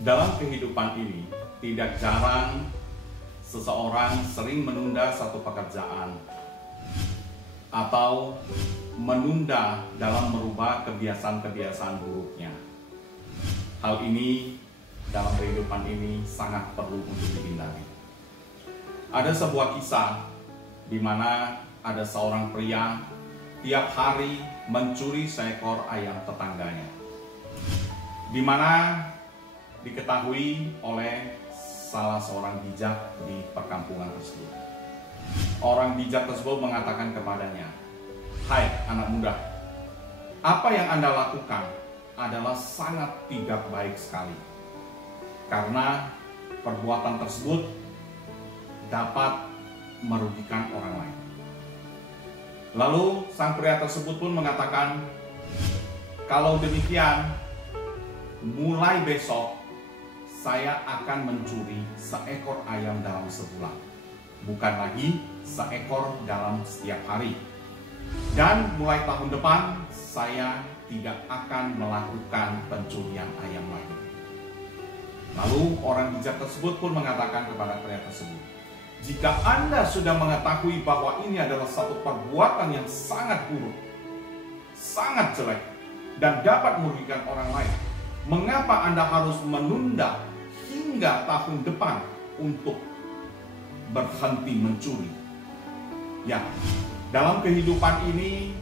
Dalam kehidupan ini, tidak jarang seseorang sering menunda satu pekerjaan atau menunda dalam merubah kebiasaan-kebiasaan buruknya. Hal ini dalam kehidupan ini sangat perlu untuk dihindari. Ada sebuah kisah di mana ada seorang pria tiap hari mencuri seekor ayam tetangganya, di mana diketahui oleh salah seorang bijak di perkampungan tersebut. Orang bijak tersebut mengatakan kepadanya, "Hai anak muda, apa yang Anda lakukan adalah sangat tidak baik sekali, karena perbuatan tersebut dapat merugikan orang lain." Lalu sang pria tersebut pun mengatakan, "Kalau demikian, mulai besok saya akan mencuri seekor ayam dalam sebulan, bukan lagi seekor dalam setiap hari. Dan mulai tahun depan saya tidak akan melakukan pencurian ayam lagi." Lalu orang bijak tersebut pun mengatakan kepada pria tersebut, "Jika Anda sudah mengetahui bahwa ini adalah satu perbuatan yang sangat buruk, sangat jelek, dan dapat merugikan orang lain, mengapa Anda harus menunda hingga tahun depan untuk berhenti mencuri?" Ya, dalam kehidupan ini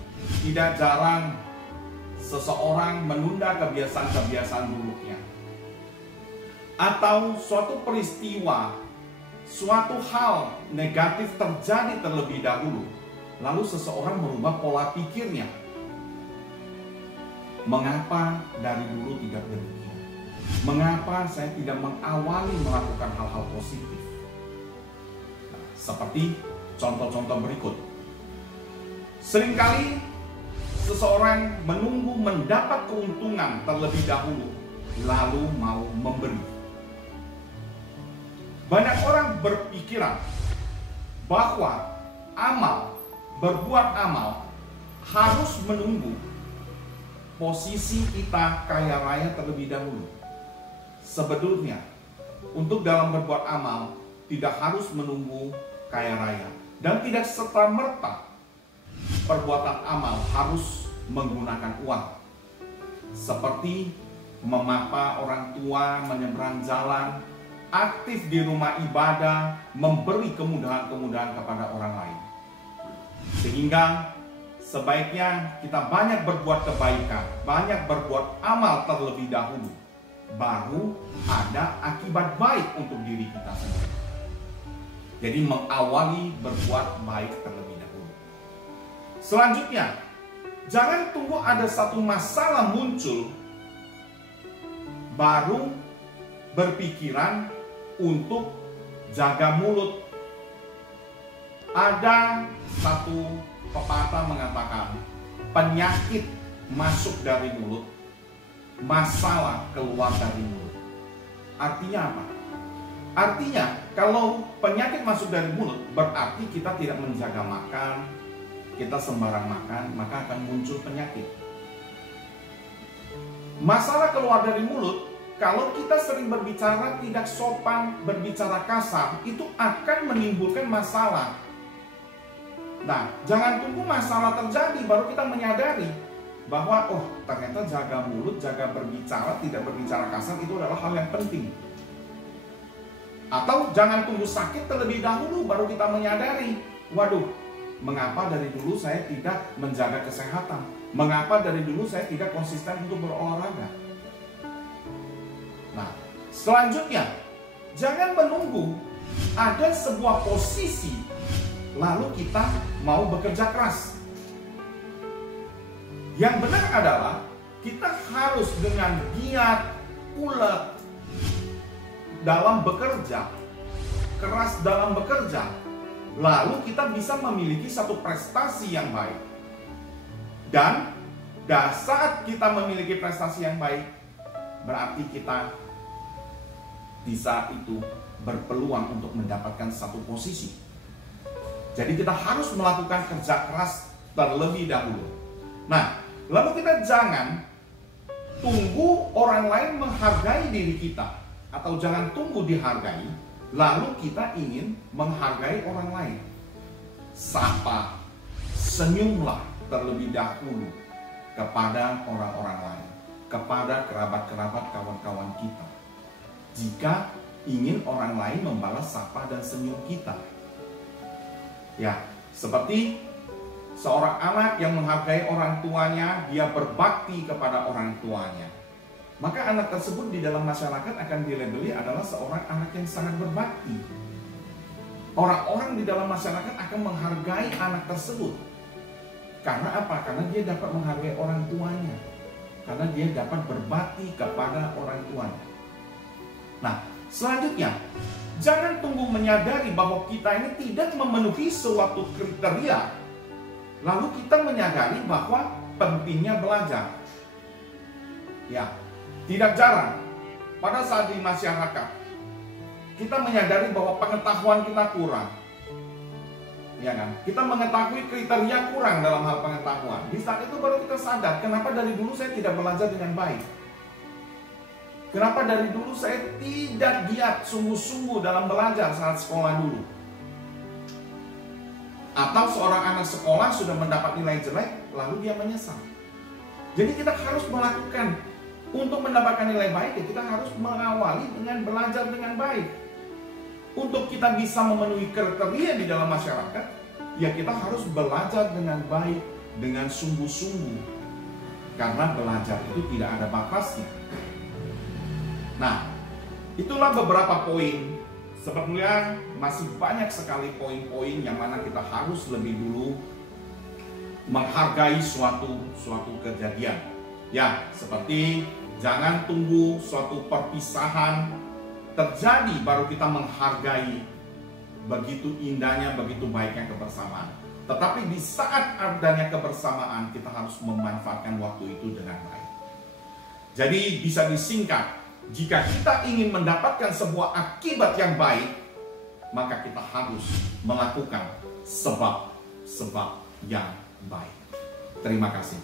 tidak jarang seseorang menunda kebiasaan-kebiasaan buruknya, atau suatu peristiwa, suatu hal negatif terjadi terlebih dahulu, lalu seseorang merubah pola pikirnya. Mengapa dari dulu tidak demikian? Mengapa saya tidak mengawali melakukan hal-hal positif? Nah, seperti contoh-contoh berikut. Seringkali seseorang menunggu mendapat keuntungan terlebih dahulu, lalu mau memberi. Banyak orang berpikiran bahwa berbuat amal harus menunggu posisi kita kaya raya terlebih dahulu. Sebetulnya, untuk dalam berbuat amal tidak harus menunggu kaya raya, dan tidak serta-merta perbuatan amal harus menggunakan uang. Seperti memapa orang tua menyeberang jalan, aktif di rumah ibadah, memberi kemudahan-kemudahan kepada orang lain. Sehingga sebaiknya kita banyak berbuat kebaikan, banyak berbuat amal terlebih dahulu, baru ada akibat baik untuk diri kita sendiri. Jadi mengawali berbuat baik terlebih dahulu. Selanjutnya, jangan tunggu ada satu masalah muncul baru berpikiran untuk jaga mulut. Ada satu pepatah mengatakan, penyakit masuk dari mulut, masalah keluar dari mulut. Artinya apa? Artinya kalau penyakit masuk dari mulut, berarti kita tidak menjaga makan, kita sembarang makan, maka akan muncul penyakit. Masalah keluar dari mulut, kalau kita sering berbicara tidak sopan, berbicara kasar, itu akan menimbulkan masalah. Nah, jangan tunggu masalah terjadi baru kita menyadari bahwa ternyata jaga mulut, jaga berbicara, tidak berbicara kasar itu adalah hal yang penting. Atau jangan tunggu sakit terlebih dahulu baru kita menyadari, waduh, mengapa dari dulu saya tidak menjaga kesehatan? Mengapa dari dulu saya tidak konsisten untuk berolahraga? Nah, selanjutnya, jangan menunggu ada sebuah posisi lalu kita mau bekerja keras. Yang benar adalah kita harus dengan giat, ulet dalam bekerja, keras dalam bekerja, lalu kita bisa memiliki satu prestasi yang baik. Dan saat kita memiliki prestasi yang baik, berarti kita di saat itu berpeluang untuk mendapatkan satu posisi. Jadi kita harus melakukan kerja keras terlebih dahulu. Nah, lalu kita jangan tunggu orang lain menghargai diri kita. atau jangan tunggu dihargai, lalu kita ingin menghargai orang lain. Sapa, senyumlah terlebih dahulu kepada orang-orang lain, kepada kerabat-kerabat kawan-kawan kita. Jika ingin orang lain membalas sapa dan senyum kita. Ya, seperti seorang anak yang menghargai orang tuanya, dia berbakti kepada orang tuanya. Maka anak tersebut di dalam masyarakat akan dilabeli adalah seorang anak yang sangat berbakti. Orang-orang di dalam masyarakat akan menghargai anak tersebut. Karena apa? Karena dia dapat menghargai orang tuanya. Karena dia dapat berbakti kepada orang tuanya. Nah, selanjutnya, jangan tunggu menyadari bahwa kita ini tidak memenuhi suatu kriteria, lalu kita menyadari bahwa pentingnya belajar. Ya, tidak jarang pada saat di masyarakat kita menyadari bahwa pengetahuan kita kurang. Ya kan? Kita mengetahui kriteria kurang dalam hal pengetahuan. Di saat itu baru kita sadar, kenapa dari dulu saya tidak belajar dengan baik? Kenapa dari dulu saya tidak giat sungguh-sungguh dalam belajar saat sekolah dulu? Atau seorang anak sekolah sudah mendapat nilai jelek, lalu dia menyesal. Jadi kita harus melakukan, untuk mendapatkan nilai baik, kita harus mengawali dengan belajar dengan baik. Untuk kita bisa memenuhi kriteria di dalam masyarakat, ya kita harus belajar dengan baik, dengan sungguh-sungguh. Karena belajar itu tidak ada batasnya. Nah, itulah beberapa poin. Sebetulnya masih banyak sekali poin-poin yang mana kita harus lebih dulu menghargai suatu kejadian. Ya, seperti jangan tunggu suatu perpisahan terjadi baru kita menghargai begitu indahnya, begitu baiknya kebersamaan. Tetapi di saat adanya kebersamaan, kita harus memanfaatkan waktu itu dengan baik. Jadi bisa disingkat, jika kita ingin mendapatkan sebuah akibat yang baik, maka kita harus melakukan sebab-sebab yang baik. Terima kasih.